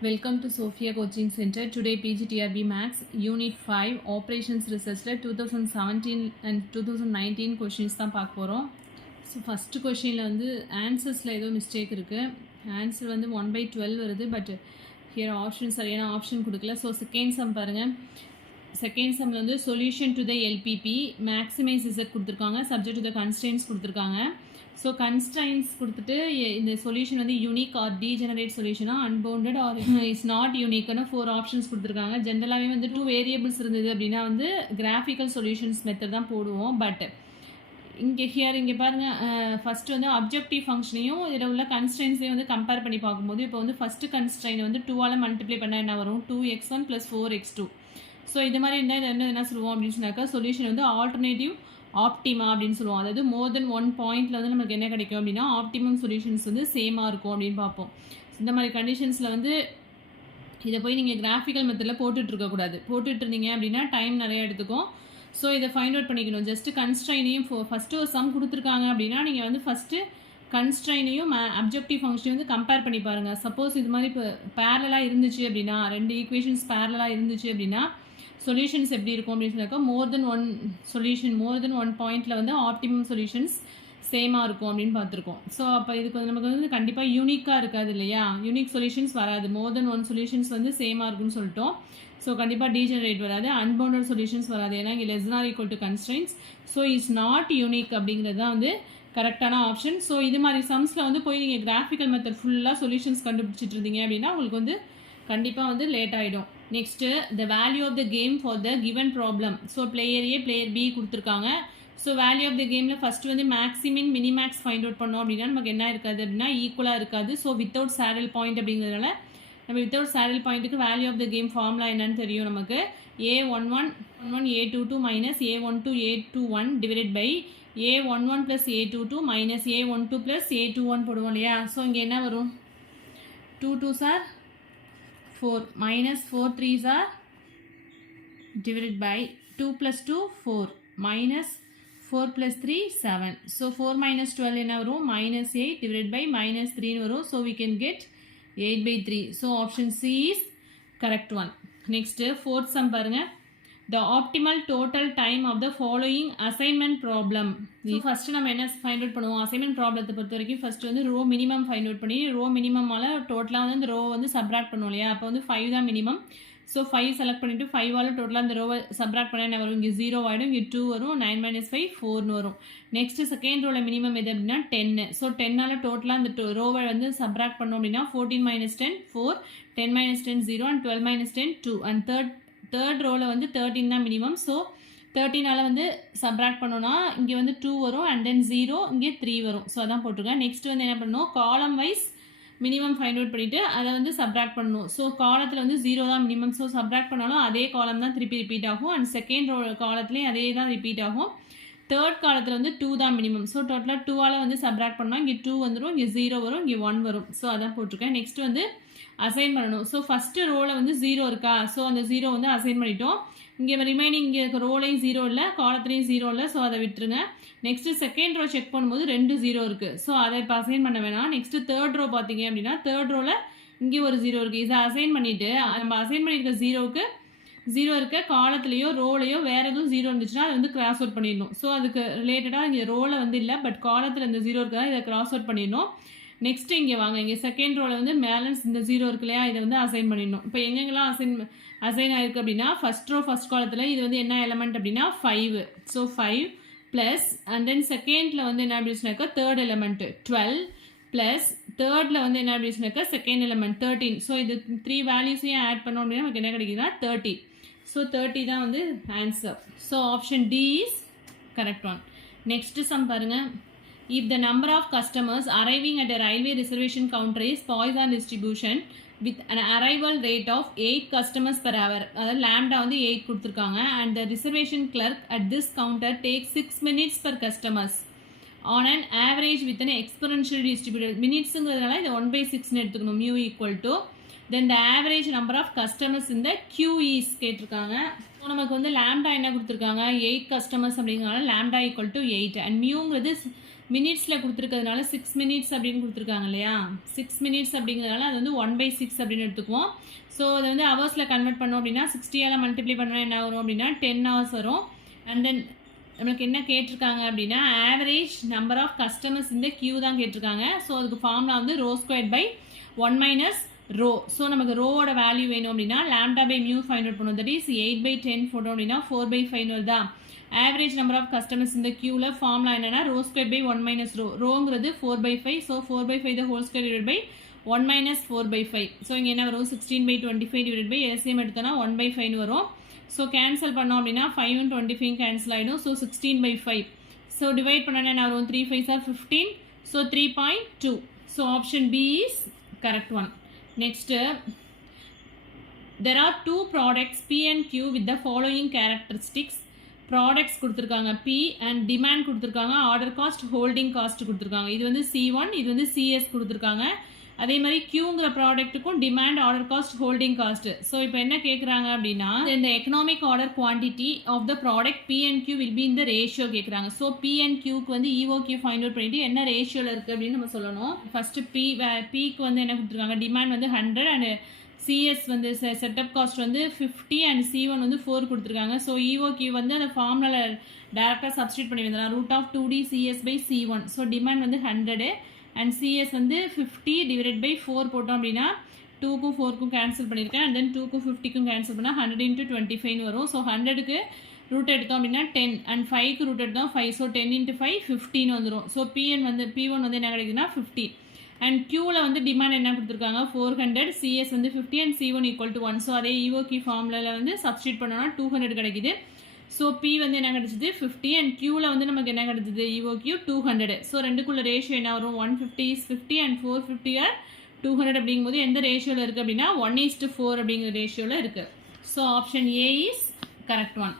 Welcome to Sophia Coaching Center. Today PGTRB Max Unit 5 Operations Research 2017 and 2019 questions தான் பார்க்க போகிறோம். So first கொஷினில் வந்து ஆன்சர்ஸில் ஏதோ மிஸ்டேக் இருக்குது. ஆன்சர் வந்து 1/12 வருது, பட் ஹியர் ஆப்ஷன் சரியான ஆப்ஷன் கொடுக்கல. ஸோ செகண்ட் சம் பாருங்கள். செகண்ட் சம்மில் வந்து solution to the LPP maximise Z கொடுத்துருக்காங்க, சப்ஜெக்ட் டு த கன்ஸ்ட்ரெயின்ஸ் கொடுத்துருக்காங்க. ஸோ கன்ஸ்ட்ரைன்ஸ் கொடுத்துட்டு இந்த சொல்யூஷன் வந்து யூனிக் ஆர் டீஜெனரேட் சொல்யூஷனாக அன்பவுண்டட் ஆர் இஸ் நாட் யூனிக்னு 4 ஆப்ஷன்ஸ் கொடுத்துருக்காங்க. ஜென்ரலாகவே வந்து 2 வேரியபிள்ஸ் இருந்தது அப்படின்னா வந்து கிராஃபிக்கல் சொல்யூஷன்ஸ் மெத்தட் தான் போடுவோம். பட் இங்கே பாருங்கள், ஃபஸ்ட்டு வந்து அப்ஜெக்டிவ் ஃபங்க்ஷனையும் இதில் உள்ள கன்ஸ்ட்ரைன்ஸையும் வந்து கம்பேர் பண்ணி பார்க்கும்போது இப்போ வந்து ஃபஸ்ட்டு கன்ஸ்ட்ரைன் வந்து 2ஆல் மல்டிப்ளை பண்ணால் என்ன வரும், 2x1 + 4x2. ஸோ இது மாதிரி இருந்தால் இதை என்ன சொல்லுவோம் அப்படின்னு சொன்னாக்கா சொல்யூஷன் வந்து ஆல்டர்னேட்டிவ் ஆப்டிமா அப்படின்னு சொல்லுவோம். அதாவது மோர் தென் 1 பாயிண்டில் வந்து நமக்கு என்ன கிடைக்கும் அப்படின்னா ஆப்டிமம் சொல்யூஷன்ஸ் வந்து சேமாக இருக்கும் அப்படின்னு பார்ப்போம். இந்த மாதிரி கண்டிஷன்ஸில் வந்து இதை போய் நீங்கள் கிராஃபிக்கல் மெத்தடில் போட்டுட்டு இருந்தீங்க அப்படின்னா டைம் நிறையா எடுத்துக்கும். ஸோ இதை ஃபைண்ட் அவுட் பண்ணிக்கணும். ஜஸ்ட்டு கன்ஸ்ட்ரைனையும் ஃபஸ்ட்டு ஒரு சம் கொடுத்துருக்காங்க அப்படின்னா நீங்கள் வந்து ஃபஸ்ட்டு கன்ஸ்ட்ரைனையும் அப்ஜெக்டிவ் ஃபங்க்ஷனையும் வந்து கம்பேர் பண்ணி பாருங்கள். சப்போஸ் இது மாதிரி இப்போ பேரலாக இருந்துச்சு அப்படின்னா 2 ஈக்குவேஷன்ஸ் பேரலாக இருந்துச்சு அப்படின்னா சொல்யூஷன்ஸ் எப்படி இருக்கும் அப்படின்னு சொன்னாக்கா மோர் தென் 1 பாயிண்டில் வந்து ஆப்டிமம் சொல்யூஷன்ஸ் சேமாக இருக்கும் அப்படின்னு பார்த்துருக்கோம். ஸோ அப்போ இதுக்கு வந்து நமக்கு வந்து கண்டிப்பாக யூனிக்காக இருக்காது இல்லையா, யூனிக் சொல்யூஷன்ஸ் வராது. மோர் தென் 1 சொல்யூஷன்ஸ் வந்து சேமாக இருக்குன்னு சொல்லிட்டோம். ஸோ கண்டிப்பாக டீஜெனரேட் வராது, அன்பவுண்டட் சொல்யூஷன்ஸ் வராது. ஏன்னா இங்கே less or equal to constrains. So is not unique அப்படிங்கிறது தான் வந்து கரெக்டான ஆப்ஷன். ஸோ இது மாதிரி சம்ஸில் வந்து போய் நீங்கள் கிராஃபிக்கல் மெத்தட் ஃபுல்லாக சொல்யூஷன்ஸ் கண்டுபிடிச்சிட்டு இருந்தீங்க அப்படின்னா உங்களுக்கு வந்து கண்டிப்பாக வந்து லேட் ஆகிடும். Next the value of the game for the given problem. So player A player B கொடுத்துருக்காங்க. ஸோ வேல்யூ ஆஃப் த கேமில் ஃபஸ்ட்டு வந்து மேக்ஸிமின் மினிமேக்ஸ் ஃபைண்ட் அவுட் பண்ணோம் அப்படின்னா நமக்கு என்ன இருக்காது அப்படின்னா ஈக்குவலாக இருக்காது. ஸோ வித்தவுட் சேடல் பாயிண்ட் அப்படிங்கிறதுனால நம்ம வித்தவுட் சேடல் பாயிண்ட்டுக்கு value of the game formula என்னன்னு தெரியும் நமக்கு. A11 A22 minus A12 A21 divided by A11 + A22 minus A12 + A21 போடுவோம் இல்லையா. ஸோ இங்கே என்ன வரும், 2 2s are 4 minus 4 3s are divided by 2 + 2 4 minus 4 + 3 7. So 4 minus 12 என்ன வரும், -8 divided by -3 வரும். So we can get 8/3. So option C is correct one. Next fourth sum பாருங்க. The optimal total time of the following assignment problem. First நம்ம என்ன find out பண்ணுவோம், assignment ப்ராப்ளத்தை பொறுத்த வரைக்கும் ஃபஸ்ட்டு வந்து ரோ மினிமம் ஃபைண்ட் அவுட் பண்ணி row மினிமமால் டோட்டலாக வந்து அந்த ரோ வந்து சப்ராக்ட் பண்ணுவோம் இல்லையா. அப்போ வந்து 5 தான் மினிமம். ஸோ 5 செலக்ட் பண்ணிவிட்டு 5ஆல் டோட்டலாக அந்த ரோவை சப்ராக்ட் பண்ணால் என்ன வரும், இங்கே 0 ஆகிடும், இங்கே 2 வரும், 9 - 5 4ன்னு வரும். நெக்ஸ்ட்டு செகண்ட் ரோவில் மினிமம் எது அப்படின்னா 10. ஸோ 10ஆல் டோட்டலாக அந்த ரோவை வந்து சப்ராக்ட் பண்ணோம் அப்படின்னா 14 - 10 4, 10 - 10 0 and 12 - 10 2. அண்ட் தேர்ட் ரோவில் வந்து 13 தான் மினிமம். ஸோ 13ஆல் வந்து சப்ராக்ட் பண்ணோன்னா இங்கே வந்து 2 வரும், அண்ட் தென் 0, இங்கே 3 வரும். ஸோ அதான் போட்டிருக்கேன். நெக்ஸ்ட் வந்து என்ன பண்ணணும், காலம் வைஸ் மினிமம் ஃபைண்ட் அவுட் பண்ணிவிட்டு அதை வந்து சப்ராக்ட் பண்ணணும். ஸோ காலத்தில் வந்து 0 தான் மினிமம். ஸோ சப்ராக்ட் பண்ணாலும் அதே காலம் தான் திருப்பி ரிப்பீட் ஆகும். அண்ட் செகண்ட் காலத்துலேயும் அதே தான் ரிப்பீட் ஆகும். தேர்ட் காலத்தில் வந்து 2 தான் மினிமம். ஸோ டோட்டலாக 2ஆல் வந்து சப்ராக்ட் பண்ணால் இங்கே 2 வந்துடும், இங்கே 0 வரும், இங்கே 1 வரும். ஸோ அதான் போட்டிருக்கேன். நெக்ஸ்ட் வந்து அசைன் பண்ணணும். ஸோ ஃபஸ்ட்டு ரோவில் வந்து 0 இருக்கா, ஸோ அந்த 0 வந்து அசைன் பண்ணிட்டோம். இங்கே ரிமைனிங் இங்கே ரோலையும் 0 இல்லை, காலத்துலேயும் 0 இல்லை. ஸோ அதை விட்டுருங்க. நெக்ஸ்ட்டு செகண்ட் ரோ செக் பண்ணும்போது 2 0 இருக்குது. ஸோ அதை இப்போ அசைன் பண்ண வேணாம். நெக்ஸ்ட்டு தேர்ட் ரோ பார்த்தீங்க அப்படின்னா தேர்ட் ரோவில் இங்கே ஒரு 0 இருக்குது. இதை அசைன் பண்ணிவிட்டு நம்ம அசைன் பண்ணியிருக்க 0க்கு 0 இருக்க காலத்துலேயோ ரோலையோ வேறு எதுவும் 0 இருந்துச்சுன்னா அதை வந்து கிராஸ் அவுட் பண்ணிடணும். ஸோ அதுக்கு ரிலேட்டடாக இங்கே ரோவில் வந்து இல்லை, பட் காலத்தில் இந்த 0 இருக்கா இதை கிராஸ் அவுட் பண்ணிடணும். நெக்ஸ்ட்டு இங்கே வாங்க, இங்கே செகண்ட் ரோவில் வந்து பேலன்ஸ் இந்த 0 இருக்கு இல்லையா, இதை வந்து அசைன் பண்ணிடணும். இப்போ எங்கெங்கெல்லாம் அசைன் ஆயிருக்கு அப்படின்னா ஃபஸ்ட் ரோ ஃபஸ்ட் காலத்தில் இது வந்து என்ன எலமெண்ட் அப்படின்னா 5. ஸோ 5 ப்ளஸ் அண்ட் தென் செகண்டில் வந்து என்ன அப்படின்னாக்கா தேர்ட் எலமெண்ட் 12 ப்ளஸ் தேர்டில் வந்து என்ன அப்படின்னாக்கா செகண்ட் எலமெண்ட் 13. ஸோ இது 3 வேல்யூஸையும் ஆட் பண்ணோம் அப்படின்னா நமக்கு என்ன கிடைக்குதுன்னா 30. ஸோ 30 தான் வந்து answer. So option D is correct one. Next sum பாருங்கள். If the number of customers arriving at a railway reservation counter is Poisson distribution with an arrival rate of 8 customers per hour, அதாவது lambda வந்து 8 கொடுத்துருக்காங்க, and the reservation clerk at this counter takes 6 minutes per customers on an average with an exponentially distributed minutesங்கிறதுனால இது 1/6ன்னு எடுத்துக்கணும். mu equal to then the average number of customers இந்த queue is கேட்டிருக்காங்க. So நமக்கு வந்து lambda என்ன கொடுத்துருக்காங்க, 8 customers அப்படிங்கிறனால lambda equal to 8 and மியூங்கிறது மினிட்ஸில் கொடுத்துருக்கிறதுனால 6 மினிட்ஸ் அப்படின்னு கொடுத்துருக்காங்க இல்லையா. 6 மினிட்ஸ் அப்படிங்கிறதுனால அது வந்து 1/6 அப்படின்னு எடுத்துக்குவோம். ஸோ அதை வந்து ஹவர்ஸில் கன்வெர்ட் பண்ணோம் அப்படின்னா 60ஆல் மல்டிப்ளை பண்ணால் என்ன வரும் அப்படின்னா 10 hours வரும். அண்ட் தென் நம்மளுக்கு என்ன கேட்டிருக்காங்க அப்படின்னா ஆவரேஜ் நம்பர் ஆஃப் கஸ்டமர்ஸ் இந்த கியூ தான் கேட்டிருக்காங்க. ஸோ அதுக்கு ஃபார்முலா வந்து rho square by 1 minus rho. So நமக்கு ரோவோட வேல்யூ வேணும் அப்படின்னா lambda by mu find out பண்ணுவோம். தட் இஸ் 8/10 போட்டோம் அப்படின்னா 4/5 வருதா. ஆவரேஜ் நம்பர் ஆஃப் கஸ்டமர்ஸ் இந்த கியூவில் ஃபார்முலா என்னன்னா rho square by 1 minus rho. ரோங்கிறது 4/5. So 4/5 the whole square divide by 1 minus 4/5. So இங்கே என்ன வரும் 16/25 டிவைட் பை எல்சிஎம் எடுத்தோன்னா 1/5 வரும். ஸோ கேன்சல் பண்ணோம் அப்படின்னா 5 and 25 கேன்சல் ஆகிடும். ஸோ 16/5. ஸோ டிவைட் பண்ணோன்னா என்ன வரும் 3 5s are 15. So 3.2. So option B is correct one. Next, there are two products P and Q with the following characteristics. Products கொடுத்துருக்காங்க P and demand கொடுத்துருக்காங்க, order cost, holding cost கொடுத்துருக்காங்க. இது வந்து C1, இது வந்து CS கொடுத்துருக்காங்க. அதே மாதிரி Qங்கிற ப்ராடக்ட்டுக்கும் demand, order cost, holding cost. So இப்போ என்ன கேட்குறாங்க அப்படின்னா இந்த economic order quantity of the product P and Q will be in the ratio கேட்குறாங்க. ஸோ P and Qக்கு வந்து EOQ ஃபைண்ட் அவுட் பண்ணிட்டு என்ன ரேஷியோவில் இருக்குது அப்படின்னு நம்ம சொல்லணும். ஃபஸ்ட்டு Pக்கு வந்து என்ன கொடுத்துருக்காங்க, டிமாண்ட் வந்து 100 அண்ட் CS வந்து செட்டப் காஸ்ட் வந்து 50 அண்ட் C1 வந்து 4 கொடுத்துருக்காங்க. ஸோ EOQ வந்து அந்த ஃபார்முலாவில் டேரெக்டாக சப்ஸ்டியூட் பண்ணி வந்துடலாம். √2D CS by C1. So demand வந்து 100 அண்ட் CS வந்து 50 டிவைடட் பை 4 போட்டோம் அப்படின்னா 2க்கும் 4க்கும் கேன்சல் பண்ணியிருக்கேன். அண்ட் தென் 2க்கும் 50க்கும் கேன்சல் பண்ணால் 100 into 25 வரும். ஸோ 100க்கு ரூட் எடுத்தோம் அப்படின்னா 10 அண்ட் 5க்கு ரூட் எடுத்தோம் 5. ஸோ 10 into 5 15 வந்துடும். ஸோ P1 வந்து என்ன கிடைக்குதுன்னா 50. அண்ட் Qவில் வந்து டிமாண்ட் என்ன கொடுத்துருக்காங்க 400, CS வந்து 50 and C1 equal to 1. So அதே EOQ ஃபார்முலாவில் வந்து சப்ஸ்டியூட் பண்ணோன்னா 200 கிடைக்குது. ஸோ P வந்து என்ன கிடச்சிது 50 அண்ட் Qவில் வந்து நமக்கு என்ன கிடச்சிது EOQ 200. ஸோ ரெண்டுக்குள்ள ரேஷியோ என்ன வரும் 150 is 50 அண்ட் 450 are 200 அப்படிங்கும்போது எந்த ரேஷியோவில் இருக்குது அப்படின்னா 1:4 அப்படிங்கிற ரேஷியோவில் இருக்குது. So option A is correct one.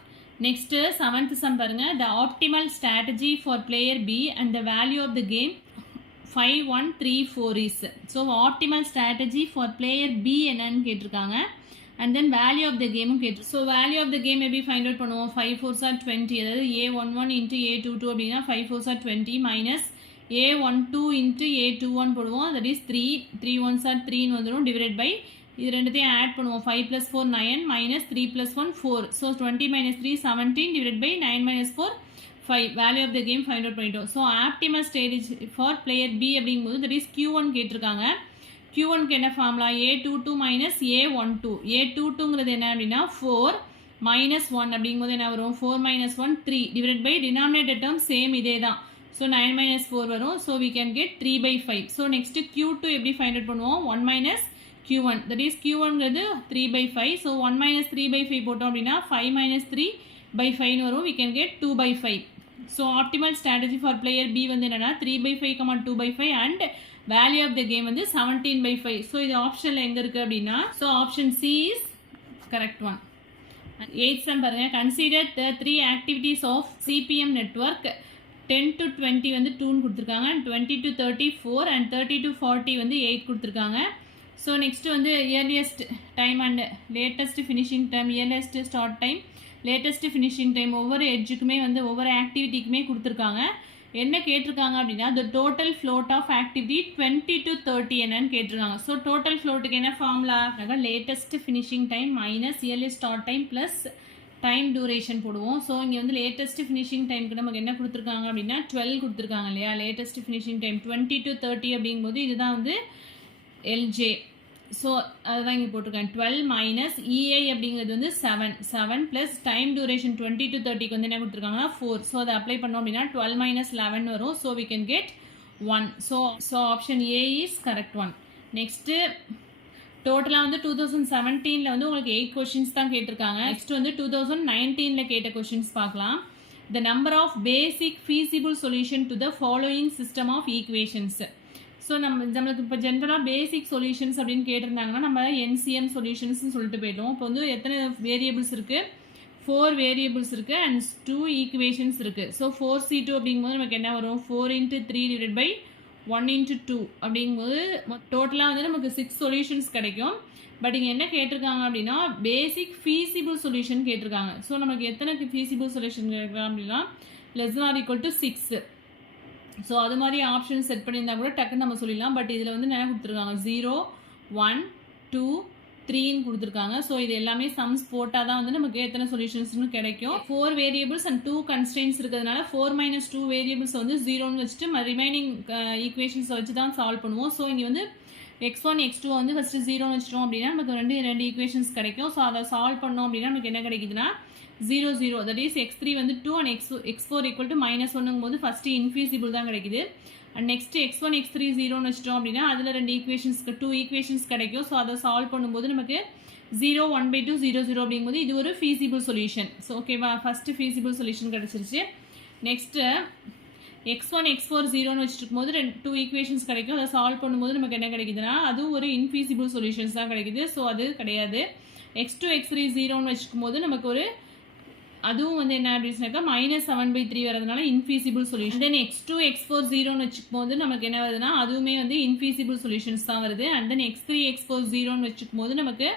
Next 7th sum பாருங்கள். The optimal strategy for player B and the value of the game 5 1 3 4 is. So optimal strategy for player B என்னன்னு கேட்டிருக்காங்க. And then value of the கேமும் கேட்டு. So value of the game எப்படி find out பண்ணுவோம், 5 4s are 20. அதாவது A11 into A22 அப்படின்னா 5 4s are 20 minus A12 into A21 போடுவோம். That is 3 3 1s are 3 வந்துடும். டிவைட் பை இது ரெண்டுத்தையும் ஆட் பண்ணுவோம். 5 + 4 9 minus 3 + 1 4. So 20 - 3 17 divide by 9 - 4 5. Value of the game find out பண்ணிட்டோம். So optimal stage for player B அப்படிங்கும்போது that is Q1 கேட்டிருக்காங்க. Q1க்கு என்ன formula A22 minus A12. A22ங்கிறது என்ன அப்படின்னா 4 மைனஸ் 1 அப்படிங்கும்போது என்ன வரும் 4 - 1 3 divide by denominator term same இதே தான். ஸோ 9 - 4 வரும். So we can get 3/5. So next Q2 எப்படி ஃபைண்ட் அவுட் பண்ணுவோம் 1 minus Q1. தட் இஸ் Q1ங்கிறது 3/5. ஸோ 1 minus 3/5 போட்டோம் அப்படின்னா 5 minus 3/5 வரும். we can get 2/5. So optimal strategy for player B வந்து என்னென்னா 3/5, 2/5 and value of the game வந்து 17/5. ஸோ இது ஆப்ஷனில் எங்கே இருக்குது அப்படின்னா so option C is correct one. 8th sum பாருங்கள். Consider the 3 activities of CPM network 10 to 20 வந்து 2 கொடுத்துருக்காங்க, 20 to 30 4 அண்ட் 30 to 40 வந்து 8 கொடுத்துருக்காங்க. ஸோ நெக்ஸ்ட்டு வந்து earliest time and latest finishing time, earliest start time, latest finishing time ஒவ்வொரு எட்ஜுக்குமே வந்து ஒவ்வொரு ஆக்டிவிட்டிக்குமே கொடுத்துருக்காங்க. என்ன கேட்டிருக்காங்க அப்படின்னா the total float of activity 20 to 30 என்னன்னு கேட்டிருக்காங்க. ஸோ டோட்டல் ஃப்ளோட்டுக்கு என்ன formula latest finishing time minus earliest start time plus time duration போடுவோம். ஸோ இங்கே வந்து லேட்டஸ்ட் ஃபினிஷிங் டைமுக்கு நமக்கு என்ன கொடுத்துருக்காங்க அப்படின்னா 12 கொடுத்துருக்காங்க இல்லையா. லேட்டஸ்ட் ஃபினிஷிங் டைம் 20 to 30 அப்படிங்கும்போது இதுதான் வந்து எல்ஜே. ஸோ அதுதான் இங்கே போட்டிருக்கேன் 12 மைனஸ் இஐ அப்படிங்கிறது வந்து 7 ப்ளஸ் டைம் டூரேஷன் 20 to 30க்கு வந்து என்ன கொடுத்துருக்காங்கன்னா 4. ஸோ அதை அப்ளை பண்ணோம் அப்படின்னா 12 - 11 வரும். So we can get 1. So option A is correct one. Next டோட்டலாக வந்து 2017 வந்து உங்களுக்கு 8 கொஷின்ஸ் தான் கேட்டிருக்காங்க. நெக்ஸ்ட் வந்து 2019 கேட்ட கொஷின்ஸ் பார்க்கலாம். The number of basic feasible solution to the following system of equations. So நம்மளுக்கு இப்போ ஜென்ரலாக பேசிக் சொல்யூஷன்ஸ் அப்படின்னு கேட்டிருந்தாங்கன்னா நம்ம NCM சொல்யூஷன்ஸ்னு சொல்லிட்டு போய்ட்டோம். இப்போ வந்து எத்தனை வேரியபிள்ஸ் இருக்குது 4 வேரியபிள்ஸ் இருக்குது அண்ட் 2 ஈக்குவேஷன்ஸ் இருக்குது. ஸோ 4C2 அப்படிங்கும்போது நமக்கு என்ன வரும் 4 × 3 டிவைட் பை 1 into 2 அப்படிங்கும்போது டோட்டலாக வந்து நமக்கு 6 சொல்யூஷன்ஸ் கிடைக்கும். பட் இங்கே என்ன கேட்டிருக்காங்க அப்படின்னா பேசிக் ஃபீஸிபிள் சொல்யூஷன் கேட்டிருக்காங்க. ஸோ நமக்கு எத்தனை ஃபீஸிபிள் சொல்யூஷன் கேட்குறாங்க அப்படின்னா <6. ஸோ அது மாதிரி ஆப்ஷன் செட் பண்ணியிருந்தா கூட டக்குன்னு நம்ம சொல்லிடலாம். பட் இதில் வந்து என்ன கொடுத்துருக்காங்க 0, 1, 2, 3ன்னு கொடுத்துருக்காங்க. ஸோ இது எல்லாமே சம்ஸ் போட்டால் தான் வந்து நமக்கு எத்தனை சொல்யூஷன்ஸ்னு கிடைக்கும். 4 வேரியபிள்ஸ் அண்ட் 2 கன்ஸ்டன்ட்ஸ் இருக்கிறதுனால 4 - 2 வேரியபிள்ஸ் வந்து 0ன்னு வச்சுட்டு ரிமைனிங் ஈக்குவேஷன்ஸை வச்சு தான் சால்வ் பண்ணுவோம். ஸோ இங்கே வந்து x1 x2 வந்து ஃபஸ்ட்டு 0ன்னு வச்சிட்டோம் அப்படின்னா நமக்கு ரெண்டு ஈக்குவேஷன்ஸ் கிடைக்கும். ஸோ அதை சால்வ் பண்ணோம் அப்படின்னா நமக்கு என்ன கிடைக்குதுன்னா 0, 0. தட் இஸ் x3 வந்து 2 அண்ட் x4 ஈக்குவல் டு -1ங்கும் போது ஃபஸ்ட்டு இன்ஃபீஸிபிள் தான் கிடைக்குது. அண்ட் நெக்ஸ்ட் x1 x3 0ன்னு வச்சிட்டோம் அப்படின்னா அதில் 2 ஈக்குவேஷன்ஸ் கிடைக்கும். ஸோ அதை சால்வ் பண்ணும்போது நமக்கு 0, 1/2, 0, 0 அப்படிங்கும்போது இது ஒரு ஃபீஸிபிள் சொல்யூஷன். ஸோ ஓகேவா, ஃபஸ்ட்டு ஃபீஸிபிள் சொல்யூஷன் கிடச்சிருச்சு. நெக்ஸ்ட்டு x1 x4 0ன்னு வச்சுருக்கும் போது 2 ஈக்குவேஷன்ஸ் கிடைக்கும். அதை சால்வ் பண்ணும்போது நமக்கு என்ன கிடைக்குதுன்னா அதுவும் ஒரு இன்ஃபீஸிபிள் சொல்யூஷன்ஸ் தான் கிடைக்குது. ஸோ அது கிடையாது. x2 x3 0ன்னு வச்சுக்கும் போது நமக்கு ஒரு அதுவும் வந்து என்ன அப்படின்னாக்கா -7/3 வரதுனால இன்ஃபீஸிபிள் சொல்யூஷன். தென் x2 x4 0ன்னு வச்சுக்கும் போது நமக்கு என்ன வருதுன்னா அதுவுமே வந்து இன்ஃபீஸிபிள் சொல்யூஷன்ஸ் தான் வருது. அண்ட் தென் x3 x4 0ன்னு வச்சுக்கும் போது நமக்கு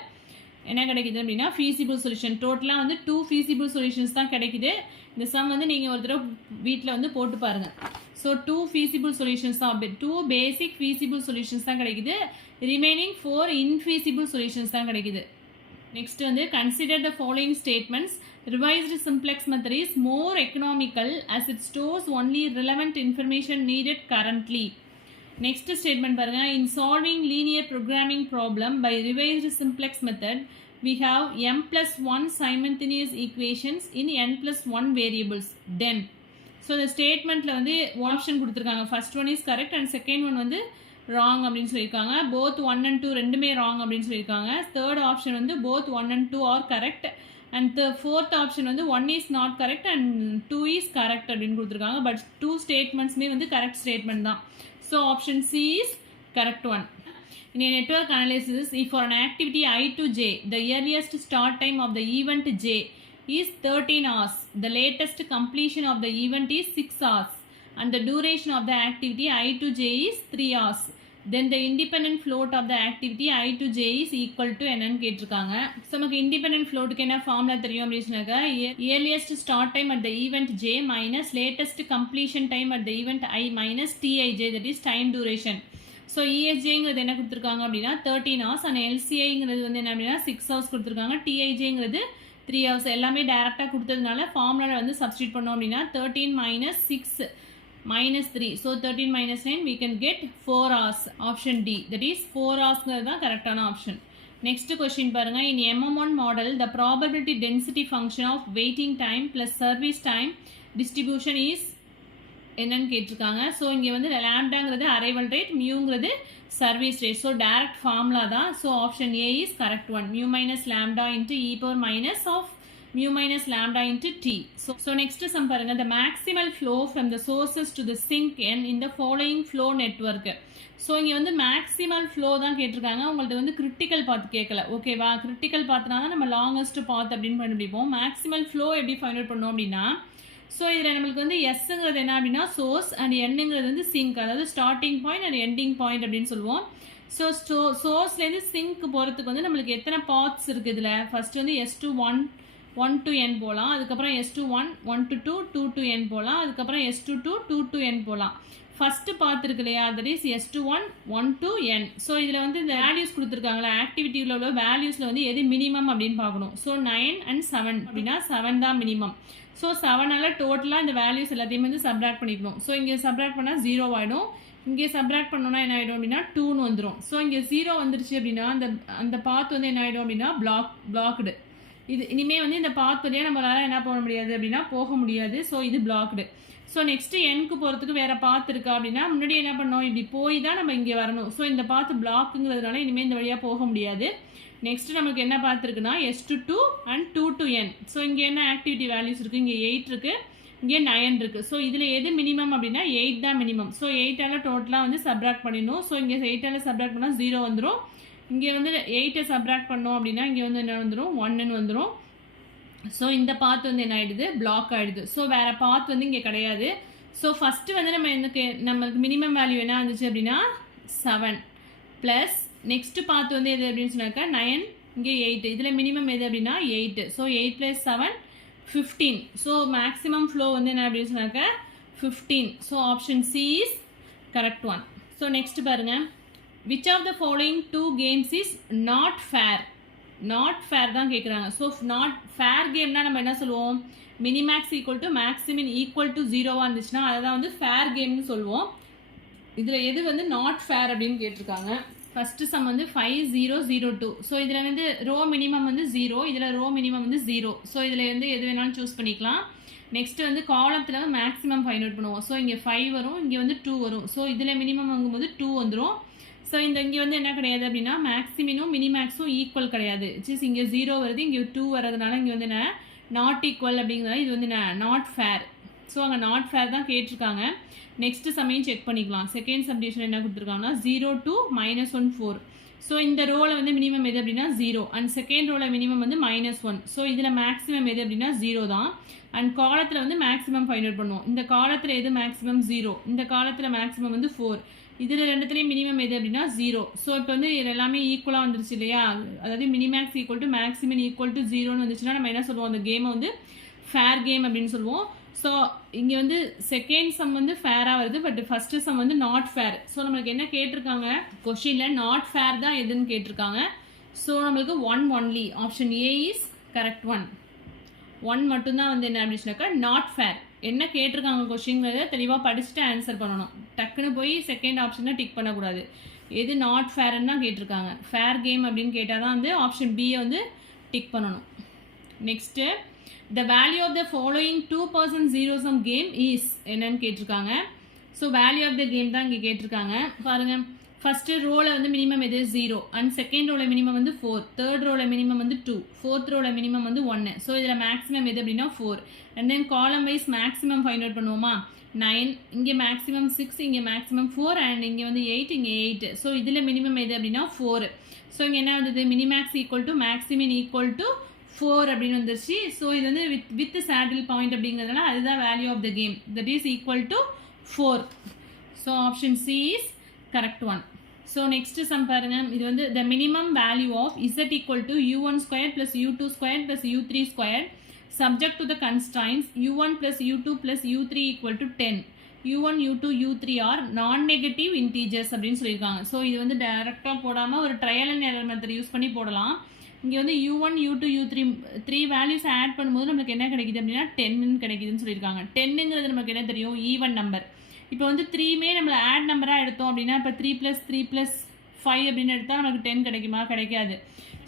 என்ன கிடைக்குது அப்படின்னா ஃபீஸிபிள் சொல்யூஷன். டோட்டலாக வந்து 2 ஃபீஸிபிள் சொல்யூஷன்ஸ் தான் கிடைக்குது. இந்த சம் வந்து நீங்கள் ஒரு தடவை வீட்டில் வந்து போட்டு பாருங்கள். ஸோ 2 ஃபீஸிபிள் சொல்யூஷன்ஸ் தான், 2 பேசிக் ஃபீஸிபிள் சொல்யூஷன்ஸ் தான் கிடைக்குது. ரிமைனிங் 4 இன்ஃபீஸிபிள் சொல்யூஷன்ஸ் தான் கிடைக்குது. நெக்ஸ்ட் வந்து consider the following statements. Revised simplex method is more economical as it stores only relevant information needed currently. Next statement பாருங்க. In solving linear programming problem by revised simplex method, we have m+1 simultaneous equations in n+1 variables. Then, so the statementல வந்து option கொடுத்துருக்காங்க. First one is correct and second one வந்து wrong அப்படின்னு சொல்லியிருக்காங்க. Both 1 and 2 ரெண்டுமே wrong அப்படின்னு சொல்லியிருக்காங்க. Third option வந்து both 1 and 2 are correct. And the fourth option வந்து 1 is not correct and 2 is correct அப்படின்னு கொடுத்துருக்காங்க. பட் 2 ஸ்டேட்மெண்ட்ஸுமே வந்து கரெக்ட் ஸ்டேட்மெண்ட் தான். So option C is correct one. In a network analysis, if for an activity I to j, the earliest start time of the event j is 13 hours, the latest completion of the event is 6 hours, and the duration of the activity I to j is 3 hours. Then the independent float of the activity I to j is equal to என்னன்னு கேட்டிருக்காங்க. So நமக்கு independent ஃப்ளோட்டுக்கு என்ன formula தெரியும் அப்படின்னாக்கா earliest start time at the event j minus latest completion time at the event i minus tij, that is time duration. So ESJங்கிறது என்ன கொடுத்துருக்காங்க அப்படின்னா 13 hours and LCIங்கிறது வந்து என்ன அப்படின்னா 6 hours கொடுத்துருக்காங்க. TIJங்கிறது 3 hours. எல்லாமே டேரெக்டாக கொடுத்ததுனால ஃபார்முலாவில் வந்து சப்ஸ்டியூட் பண்ணோம் அப்படின்னா 13 - 6 -3. So 13 - 9 we can get 4 hours. Option D, that is 4 hours தான் கரெக்டான ஆப்ஷன். நெக்ஸ்ட் கொஸ்டின் பாருங்க. இன் MM1 model the probability density function of waiting time plus service time distribution is என்னன்னு கேட்டிருக்காங்க. ஸோ இங்கே வந்து லாம்டாங்கிறது அரைவல் ரேட், மியூங்கிறது service rate. So direct formula தான். So option A is correct one. Mu minus lambda into e power minus of mu minus lambda into t. So next sum பாருங்க. The maximal flow from the sources to the sink n in the following flow network. So இங்கே வந்து maximal flow தான் கேட்டிருக்காங்க. உங்கள்கிட்ட வந்து critical path கேட்கல. ஓகேவா, critical பாத்னா தான் நம்ம லாங்கஸ்ட் பாத் அப்படின்னு கண்டுபிடிப்போம். மேக்ஸிமல் ஃப்ளோ எப்படி ஃபைண்ட் அவுட் பண்ணோம் அப்படின்னா ஸோ இதில் நம்மளுக்கு வந்து எஸ்ங்கிறது என்ன அப்படின்னா சோர்ஸ் அண்ட் என்னங்கிறது வந்து சிங்க், அதாவது starting point and ending point அப்படின்னு சொல்லுவோம். ஸோ சோர்ஸ்லேருந்து சிங்க் போகிறதுக்கு வந்து நம்மளுக்கு எத்தனை பாத்ஸ் இருக்குது இதில். ஃபஸ்ட்டு வந்து S2 1 to n போகலாம். அதுக்கப்புறம் S2 1 to 2 2 to n போகலாம். அதுக்கப்புறம் S2 2 to n போகலாம். ஃபஸ்ட்டு பார்த்துருக்கு இல்லையா, that is S2 1 to n. So இதில் வந்து இந்த வேல்யூஸ் கொடுத்துருக்காங்களா, ஆக்டிவிட்டியில் உள்ள வேல்யூஸில் வந்து எது மினிமம் அப்படின்னு பார்க்கணும். ஸோ 9 and 7 அப்படின்னா 7 தான் மினிமம். ஸோ 7ஆல் டோட்டலாக இந்த வேல்யூஸ் எல்லாத்தையுமே வந்து சப்ராக்ட் பண்ணிக்கணும். ஸோ இங்கே சப்ராக்ட் பண்ணால் 0 ஆகிடும். இங்கே சப்ராக்ட் பண்ணோன்னா என்ன ஆகிடும் அப்படின்னா 2ன்னு வந்துடும். ஸோ இங்கே 0 வந்துருச்சு அப்படின்னா அந்த பாத் வந்து என்ன ஆகிடும் அப்படின்னா பிளாக்டு. இது இனிமேல் வந்து இந்த பாத் வழியாக நம்மளால் என்ன பண்ண முடியாது அப்படின்னா போக முடியாது. ஸோ இது பிளாக்டு. ஸோ நெக்ஸ்ட்டு எண்ணுக்கு போகிறதுக்கு வேறு பாத் இருக்கா அப்படின்னா முன்னாடி என்ன பண்ணோம், இப்படி போய் தான் நம்ம இங்கே வரணும். ஸோ இந்த பாத்து பிளாக்குங்கிறதுனால இனிமேல் இந்த வழியாக போக முடியாது. நெக்ஸ்ட்டு நமக்கு என்ன பார்த்துருக்குன்னா S2 2 and 2 to n. So இங்கே என்ன ஆக்டிவிட்டி வேல்யூஸ் இருக்குது, இங்கே 8 இருக்குது, இங்கே 9 இருக்குது. ஸோ இதில் எது மினிமம் அப்படின்னா 8 தான் மினிமம். ஸோ 8ஆல் டோட்டலாக வந்து சப்ராக்ட் பண்ணிடணும். ஸோ இங்கே 8ஆல் சப்ராக்ட் பண்ணால் 0 வந்துடும். இங்கே வந்து 8ஐ சப்ராக்ட் பண்ணோம் அப்படின்னா இங்கே வந்து என்ன வந்துடும், 1ன்னு வந்துடும். ஸோ இந்த பாத் வந்து என்ன ஆகிடுது, பிளாக் ஆகிடுது. ஸோ வேறு பாத் வந்து இங்கே கிடையாது. ஸோ ஃபஸ்ட்டு வந்து நம்மளுக்கு மினிமம் வேல்யூ என்ன இருந்துச்சு அப்படின்னா 7 ப்ளஸ் நெக்ஸ்ட்டு பார்த்து வந்து எது அப்படின்னு சொன்னாக்கா 9, இங்கே 8. இதில் மினிமம் எது அப்படின்னா 8. ஸோ 8 + 7 15. ஸோ மேக்ஸிமம் ஃப்ளோ வந்து என்ன அப்படின்னு சொன்னாக்கா 15. So option C is correct one. So next பாருங்கள், which of the following 2 games is not fair? not fair தான் கேட்குறாங்க. ஸோ not fair கேம்னா நம்ம என்ன சொல்லுவோம், minimax equal to maximin equal to 0வாக இருந்துச்சுன்னா அதை தான் வந்து ஃபேர் கேம்னு சொல்லுவோம். இதில் எது வந்து நாட் ஃபேர் அப்படின்னு கேட்டிருக்காங்க. ஃபஸ்ட்டு சம் வந்து 5 0 0 2. ஸோ இதில் வந்து ரோ மினிமம் வந்து 0, இதில் ரோ மினிமம் வந்து 0. ஸோ இதில் வந்து எது வேணாலும் சூஸ் பண்ணிக்கலாம். நெக்ஸ்ட்டு வந்து காலத்தில் மேக்ஸிமம் ஃபைண்ட் அவுட் பண்ணுவோம். ஸோ இங்கே 5 வரும், இங்கே வந்து 2 வரும். ஸோ இதில் மினிமம் வாங்கும்போது 2 வந்துடும். ஸோ இங்கே வந்து என்ன கிடையாது அப்படின்னா மேக்ஸிமினும் மினிமேக்ஸும் ஈக்குவல் கிடையாது. ஜஸ்ட் இங்கே 0 வருது, இங்கே 2 வரதுனால இங்கே வந்து என்ன நாட் ஈக்குவல் அப்படிங்கிறதால இது வந்து என்ன நாட் ஃபேர். ஸோ அங்கே நாட் ஃபேர் தான் கேட்டிருக்காங்க. நெக்ஸ்ட்டு சமையும் செக் பண்ணிக்கலாம். செகண்ட் சப்டிவிஷன் என்ன கொடுத்துருக்காங்கன்னா 0 to -1 4. ஸோ இந்த ரோவில் வந்து மினிமம் எது அப்படின்னா 0 அண்ட் செகண்ட் ரோவில் மினிமம் வந்து -1. ஸோ இதில் மேக்ஸிமம் எது அப்படின்னா 0 தான். அண்ட் காலத்தில் வந்து மேக்ஸிமம் ஃபைண்ட் அவுட் பண்ணுவோம். இந்த காலத்தில் எது மேக்ஸிமம் 0, இந்த காலத்தில் மேக்ஸிமம் வந்து 4. இதில் ரெண்டுத்துலேயும் மினிமம் எது அப்படின்னா 0. ஸோ இப்போ வந்து இது எல்லாமே ஈக்குவலாக வந்துருச்சு இல்லையா, அதாவது minimax equal to maximum equal to 0ன்னு வந்துச்சுன்னா நம்ம என்ன சொல்லுவோம், அந்த கேமை வந்து ஃபேர் கேம் அப்படின்னு சொல்லுவோம். ஸோ இங்கே வந்து செகண்ட் சம் வந்து ஃபேராக வருது, பட் ஃபஸ்ட்டு சம் வந்து நாட் ஃபேர். ஸோ நம்மளுக்கு என்ன கேட்டிருக்காங்க கொஷினில், நாட் ஃபேர் தான் எதுன்னு கேட்டிருக்காங்க. ஸோ நம்மளுக்கு 1 only, option A is correct one. 1 மட்டும்தான் வந்து என்ன அப்படின்னாக்கா நாட் ஃபேர். என்ன கேட்டிருக்காங்க கொஷின்ங்கிறத தெளிவாக படிச்சுட்டு ஆன்சர் பண்ணணும். டக்குன்னு போய் செகண்ட் ஆப்ஷனை டிக் பண்ணக்கூடாது. எது நாட் ஃபேர்ன்னு தான் கேட்டிருக்காங்க. ஃபேர் கேம் அப்படின்னு கேட்டால் தான் வந்து ஆப்ஷன் பியை வந்து டிக் பண்ணணும். Next the value of the following 2% zero sum game is என்னன்னு கேட்டிருக்காங்க. So value of the game தான் இங்கே கேட்டிருக்காங்க. பாருங்கள், ஃபஸ்ட்டு ரோவில் வந்து மினிமம் எது 0 அண்ட் செகண்ட் ரோவில் மினிமம் வந்து 4, தேர்ட் ரோவில் மினிமம் வந்து 2, ஃபோர்த் ரோவில் மினிமம் வந்து 1. ஸோ இதில் மேக்ஸிமம் எது அப்படின்னா 4. அண்ட் தென் காலம் வைஸ் மேக்ஸிமம் ஃபைண்ட் அவுட் பண்ணுவோமா, 9, இங்கே மேக்ஸிமம் 6, இங்கே மேக்ஸிமம் 4 அண்ட் இங்கே வந்து 8, இங்கே 8. ஸோ இதில் மினிமம் எது அப்படின்னா 4. ஸோ இங்கே என்ன வந்தது, minimax equal to maximin equal to 4 அப்படின்னு வந்துருச்சு. ஸோ இது வந்து வித் சேடில் பாயிண்ட் அப்படிங்கிறதுனால அதுதான் value of the game, that is equal to 4. So option C is correct one. So next sum பாருங்கள், இது வந்து the minimum value of Z equal to u1 square plus u2 square plus u3 square subject to the constraints u1 plus u2 plus u3 equal to 10. u1, u2, u3 are non-negative integers அப்படின்னு சொல்லியிருக்காங்க. So இது வந்து டைரெக்டாக போடாமல் ஒரு trial and error method use பண்ணி போடலாம். இங்கே வந்து u1, u2, u3 3 values add பண்ணும்போது நமக்கு என்ன கிடைக்குது அப்படின்னா 10ன்னு கிடைக்குதுன்னு சொல்லியிருக்காங்க. 10ங்கிறது நமக்கு என்ன தெரியும், ஈவன் நம்பர். இப்போ வந்து 3மே நம்மளை ஆட் நம்பராக எடுத்தோம் அப்படின்னா இப்போ 3 + 3 + 5 அப்படின்னு எடுத்தால் நமக்கு 10 கிடைக்குமா, கிடைக்காது.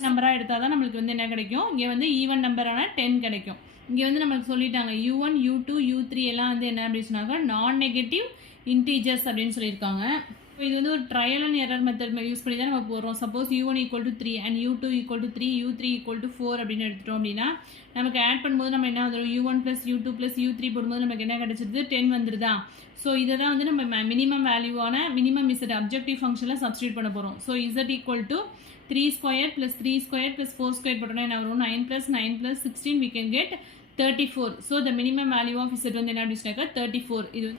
நம்பராக எடுத்தால் தான் நம்மளுக்கு வந்து என்ன கிடைக்கும், இங்கே வந்து ஈவன் நம்பரான 10 கிடைக்கும். இங்கே வந்து நம்மளுக்கு சொல்லிட்டாங்க u1, u2, u3 எல்லாம் வந்து என்ன அப்படின்னு சொன்னாங்க நான் நெகட்டிவ் இன்டீஜர்ஸ் அப்படின்னு சொல்லியிருக்காங்க. இப்போ இது வந்து ஒரு trial and error method use பண்ணி தான் நம்ம போடுறோம். Suppose u1 = 3 and u2 = 3, u3 = 4 அப்படின்னு எடுத்துட்டோம் அப்படின்னா நமக்கு ஆட் பண்ணும்போது நம்ம என்ன வந்துடும், u1 + u2 + u3 போடும்போது நமக்கு என்ன கிடைச்சிருது, 10 வந்துருதா. ஸோ இதை தான் வந்து நம்ம மினிமம் வேல்யூவான மினிமம் இசட் அப்ஜெக்டிவ் ஃபங்க்ஷனில் சப்ஸ்டியூட் பண்ண போகிறோம். So Z = 3 square plus 3 square plus 4 square போட்டோம்னா என்ன வரும், 9 plus 9 plus 16 we can get 34. So the minimum value of z வந்து என்ன அப்படின்னாக்கா 34. இது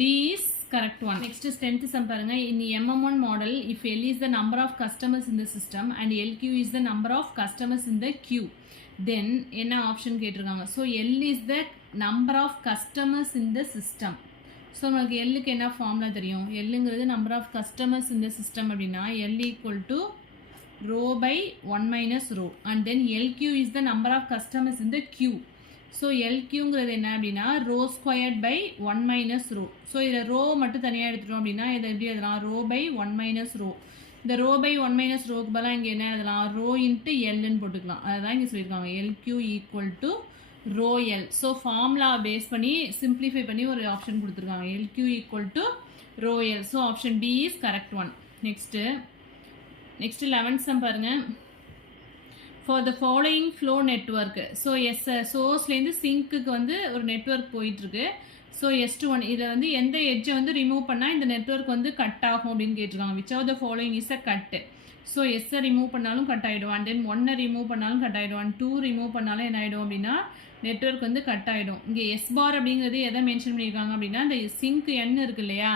D is correct one. Next strength sum பாருங்க. In the MM1 model, if L is the number of customers in the system and LQ is the number of customers in the queue, then என்ன ஆப்ஷன் கேட்டிருக்காங்க. So L is the number of customers in the system. So நமக்கு எல்லுக்கு என்ன formula தெரியும், எல்லுங்கிறது number of customers இந்த system அப்படின்னா L = rho by 1 - rho and then LQ is the number of customers இந்த queue. ஸோ LQங்கிறது என்ன அப்படின்னா rho squared by 1 - rho. So இதில் ரோ மட்டும் தனியாக எடுத்துட்டோம் அப்படின்னா இதை எப்படி எழுதலாம், ரோ பை 1 - ரோ. இந்த ரோ பை 1 - ரோக்கு பதிலாக இங்கே என்ன எழுதலாம், ரோ இன்ட்டு எல்லுன்னு போட்டுக்கலாம். அதுதான் இங்கே சொல்லியிருக்காங்க LQ = rho L. So formula base பண்ணி சிம்பிளிஃபை பண்ணி ஒரு ஆப்ஷன் கொடுத்துருக்காங்க, LQ = rho L. So option B is correct one. Next 11th sum பாருங்கள். For the following flow network. So சோர்ஸ்லேருந்து சிங்க்குக்கு வந்து ஒரு நெட்ஒர்க் போயிட்டுருக்கு. ஸோ S21 இதை வந்து எந்த எட்ஜை வந்து ரிமூவ் பண்ணால் இந்த நெட்ஒர்க் வந்து கட் ஆகும் அப்படின்னு கேட்டிருக்காங்க. Which of the following is a cut. So எஸ்ஸை ரிமூவ் பண்ணாலும் கட் ஆகிடும். அண்ட் தென் 1 ரிமூவ் பண்ணாலும் கட் ஆகிடும். அண்ட் 2 ரிமூவ் பண்ணாலும் என்ன ஆகிடும் அப்படின்னா நெட்வொர்க் வந்து கட் ஆகிடும். இங்கே எஸ் பார் அப்படிங்கிறது எதை மென்ஷன் பண்ணியிருக்காங்க அப்படின்னா இந்த சிங்க் எண் இருக்குது இல்லையா,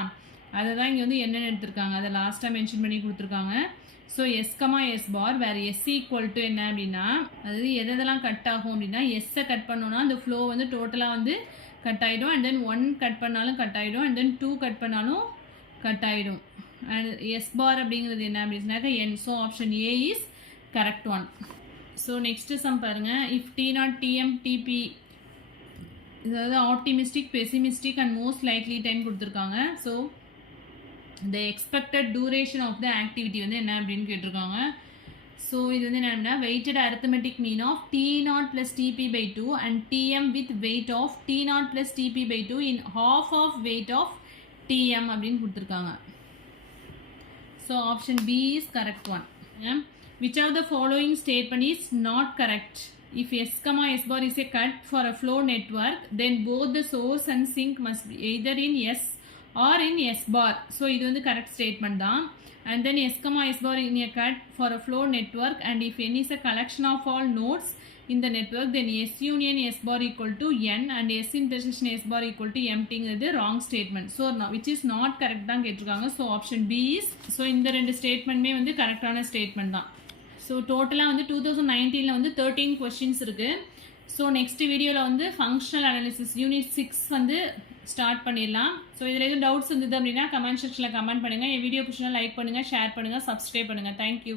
அதை தான் இங்கே வந்து என்னென்னு எடுத்திருக்காங்க, அதை லாஸ்ட்டாக மென்ஷன் பண்ணி கொடுத்துருக்காங்க. ஸோ எஸ்கமா எஸ் பார் வேறு எஸ் ஈக்குவல் டு என்ன அப்படின்னா, அதாவது எதெல்லாம் கட் ஆகும் அப்படின்னா எஸ்ஸை கட் பண்ணோன்னா அந்த ஃப்ளோ வந்து டோட்டலாக வந்து கட் ஆகிடும். அண்ட் தென் 1 கட் பண்ணாலும் கட் ஆகிடும். அண்ட் தென் 2 கட் பண்ணாலும் கட் ஆகிடும். அண்ட் எஸ் பார் அப்படிங்கிறது என்ன அப்படின்னாக்கா N. So option A is correct one. So next sum பாருங்கள். இஃப் T0 TM TP அதாவது optimistic, pessimistic and most likely time கொடுத்துருக்காங்க. So the expected duration of the activity வந்து என்ன அப்படின்னு கேட்டிருக்காங்க. ஸோ இது வந்து என்ன அப்படின்னா weighted arithmetic mean of T0 plus TP by 2 and TM with weight of T0 plus TP by 2 in half of weight of TM அப்படின்னு கொடுத்துருக்காங்க. So option B is correct one. Which of the following statement is not correct? If S, S bar is a cut for a flow network, then both the source and sink must be either in S or in S bar. So இது வந்து correct statement தான். And then S, S bar in a cut for a flow network, and if n is a collection of all nodes in the network, then S union S bar equal to n and S intersection S bar equal to emptyங்கிறது wrong statement. So which is not correct தான் கேட்டிருக்காங்க. So option B is, so இந்த ரெண்டு ஸ்டேட்மெண்ட்மே வந்து கரெக்டான statement தான். So டோட்டலாக வந்து 2019 வந்து 13 கொஸ்டின்ஸ் இருக்குது. ஸோ நெக்ஸ்ட் வீடியோவில் வந்து ஃபங்க்ஷனல் அனாலிசிஸ் யூனிட் 6 வந்து ஸ்டார்ட் பண்ணிடலாம். ஸோ இதில் எதுவும் டவுட்ஸ் இருந்தது அப்படின்னா கமெண்ட் செக்ஷனில் கமெண்ட் பண்ணுங்கள். என் வீடியோ பிடிச்சா லைக் பண்ணுங்கள், ஷேர் பண்ணுங்கள், சப்ஸ்கிரைப் பண்ணுங்கள். தேங்க்யூ.